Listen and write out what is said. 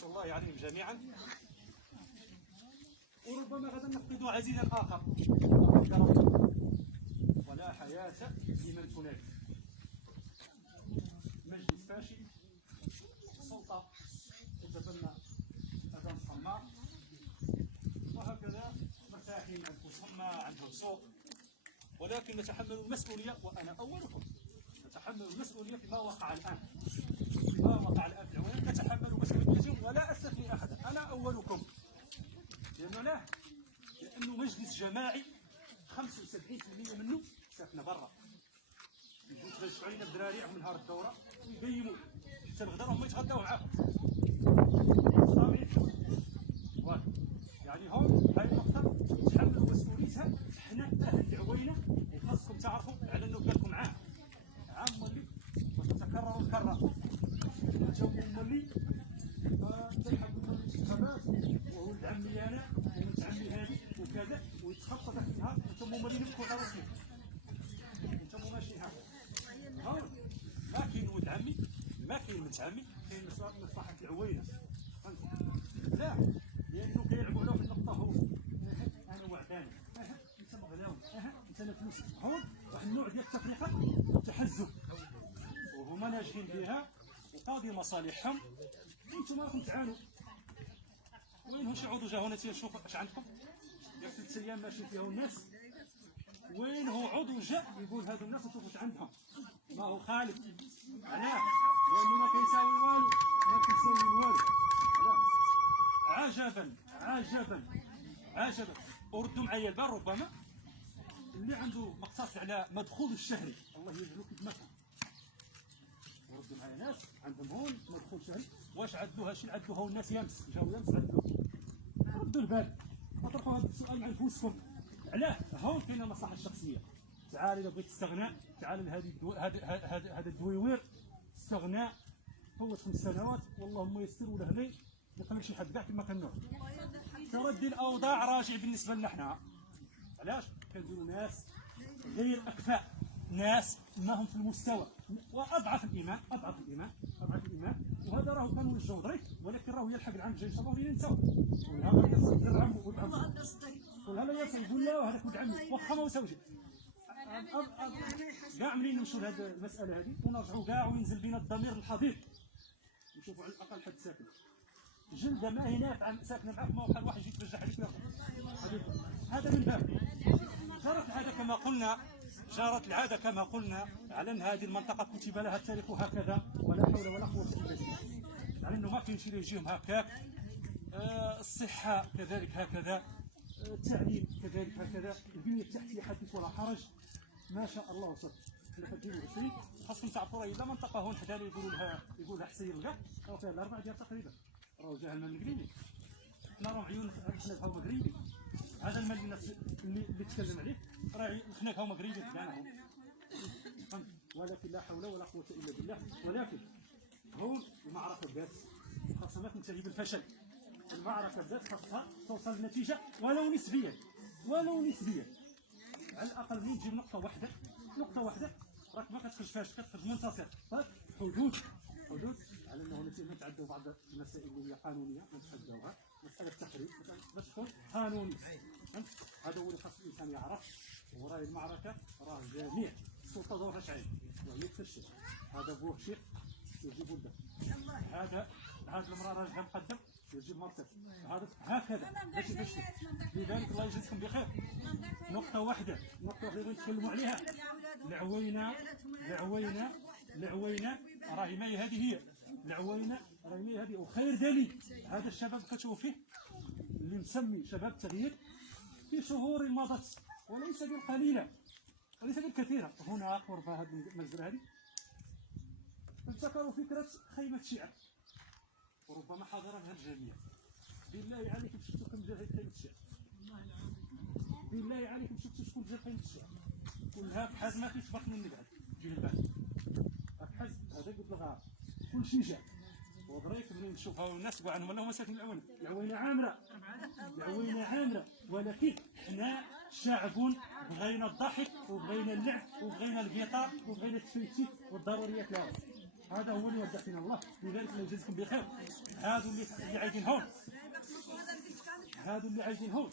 رحمة الله عليهم جميعا. وربما غدا نفقد عزيزا آخر، ولا حياة لمن تنادي. مجلس فاشل، السلطة تتبنى أذان صماء، وهكذا مساكين أنفسهم ما عندهم سوق، ولكن نتحمل المسؤولية وأنا أولكم. نتحمل المسؤولية فيما وقع الآن، فيما وقع الآن في العوالم نتحمل مسؤوليتهم ولا أستثني أحدا، أنا أولكم. لأنه مجلس جماعي 75% منه ساكنة برا، يجوا يتغشوا علينا الدراري من نهار الدورة ويقيموا حتى الغدا راهم يتغداو معاهم. يعني هون هاي النقطة تحملوا مسؤوليتها. حنا أهل العوينة وخاصكم تعرفوا على أنه بالكم عام مولي وتتكرر الكرة. جو مولي تيحب مولي الانتخابات وهو ولد عمي أنا وولد عمي هادي وكذا، ويتخطى ذاك النهار انتم مولي نبكوا على راسكم، انتم ماشي هكا. هون ما كاين ولد عمي، ما كاين بنت عمي، كاين مصلحة العوينة. لا، لأنه كيلعبوا عليه في النقطة. هو أنا وعداني، أنت مغلاوي، أنت أنا فلوسي. هون واحد النوع ديال التفرقة والتحزب، وهما ناجحين بها وقاضي مصالحهم. أنتم راكم تعانوا. وين هو شي عضو جا هنا تيشوف اش عندكم؟ ياك 3 أيام ماشي فيهم الناس. وين هو عضو جا يقول هادو الناس شوفوا اش عندهم؟ ما هو خالد. علاه؟ لأنه ما كيساوي والو، ما كيساوي والو. عجبا عجبا عجبا. وردوا معايا البال ربما اللي عنده مقتص على مدخول الشهري الله يجعلو كيف ما كان. وردوا معايا ناس عندهم هون مدخول شهري، واش عدوها شي عدوها الناس يمس جاو يمس عدوها. ردوا البال وطرحوا هذا السؤال مع نفوسكم. علاه؟ هون كاينه المصلحه الشخصيه. تعال اذا بغيت تستغنى، تعال لهذه هذا الدويوير استغناء فوت 5 سنوات واللهم يسر ولا هني ما يقلب شي حد كاع كما كنوع. تردي الاوضاع راجع بالنسبه لنا حنا. علاش؟ كنديروا ناس غير اكفاء، ناس ما هم في المستوى، واضعف الايمان اضعف الايمان اضعف الايمان. وهذا راهو قانون الجندري، ولكن راهو يلحق العام الجاي ان شاء الله ولينا نساو. وهذا يصير العام ولد عمو، وهذا يقول لا هذاك ولد عمي واخا ما وساوش. كاع منين نمشوا لهذه المساله هذه ونرجعوا كاع وينزل بنا الضمير الحضيض نشوفوا على الاقل حد ساكن. جلده ما هي نافعه ساكنه معك، ما بحال واحد يجي يترجح عليك وياخذ. هذا من باب جرت العاده كما قلنا، جرت العاده كما قلنا على ان هذه المنطقه كتب لها التاريخ هكذا ولا حول ولا قوه الا بالله. على انه ما كاينش اللي يجيهم هكاك. الصحه كذلك هكذا، التعليم كذلك هكذا، البنيه التحتيه حدث ولا حرج ما شاء الله وصل. حنا كنديروا 20 خاصكم تعرفوا راهي لا منطقه هون حدانا يقولوا لها حسين الكاع راه فيها 4 ديال تقريبا. راهو جا الماء المغربي، حنا راهم عيون حنا هاو مغربي. هذا الماء اللي تكلم عليه راه حنا هاو مغربي كاعنا. ولكن لا حول ولا قوه الا بالله. ولكن هون المعركه بدات خاصها ما تنتهي بالفشل. المعركه بدات خاصها توصل لنتيجه ولو نسبيا، ولو نسبيا. على الاقل من تجيب نقطه واحده راك ما كتخرج فيهاش، كتخرج منتصر. حدود على انه نتعدوا بعض المسائل اللي هي قانونيه نتحداوها. مساله التحريم باش تكون قانوني، فهمت؟ هذا هو اللي خاص الانسان يعرف. وراي المعركه راه جميع السلطه دورها شعيب وهي تفشل. هذا بوه شيخ يجيب ولده، هذا المراه راجلها مقدم يجيب مرته، هذا هكذا باش يفشل. لذلك الله يجزيكم بخير. نقطه واحده اللي نتكلموا عليها، العوينه راهي ماهي هذه هي العوينه، راهي ماهي هذه. وخير دليل هذا الشباب كتشوفوا فيه اللي مسمي شباب التغيير في شهور مضت وليس بالقليله وليس بالكثيره. هنا قرب هذه المجزره هذه ابتكروا فكره خيمه شيعه، وربما حضرها الجميع. بالله عليكم شفتوا كم ديال هذه خيمه الشيعه؟ بالله عليكم شفتوا شكون ديال خيمه الشيعه؟ كلها بحاز ما كيتبقى من بعد جه البال بحاز هذا قلت لها كلشي جا. وبريك منين نشوفها الناس كاع هما اللي ساكنين العوينه. العوينه عامره، ولكن حنا شعب بغينا الضحك وبغينا اللعب وبغينا القطار وبغينا التفيتيك والضروريات لها. هذا هو اللي ودعتنا الله، لذلك الله يجازيكم بخير. هادو اللي عايشين هون، هادو اللي عايشين هون